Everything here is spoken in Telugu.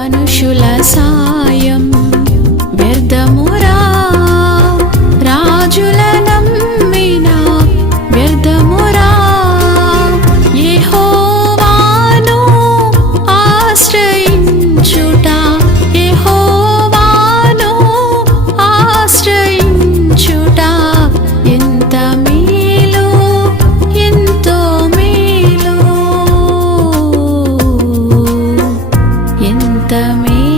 మనుషుల సాయం వ్యర్థమురా, రాజుల నమ్మిన వ్యర్థమురా. యెహోవాను ఆశ్రయించుట, యెహోవాను ఆశ్రయించుట ఎంత మేలు, ఎంతో మేలు, ఎంత మేలు.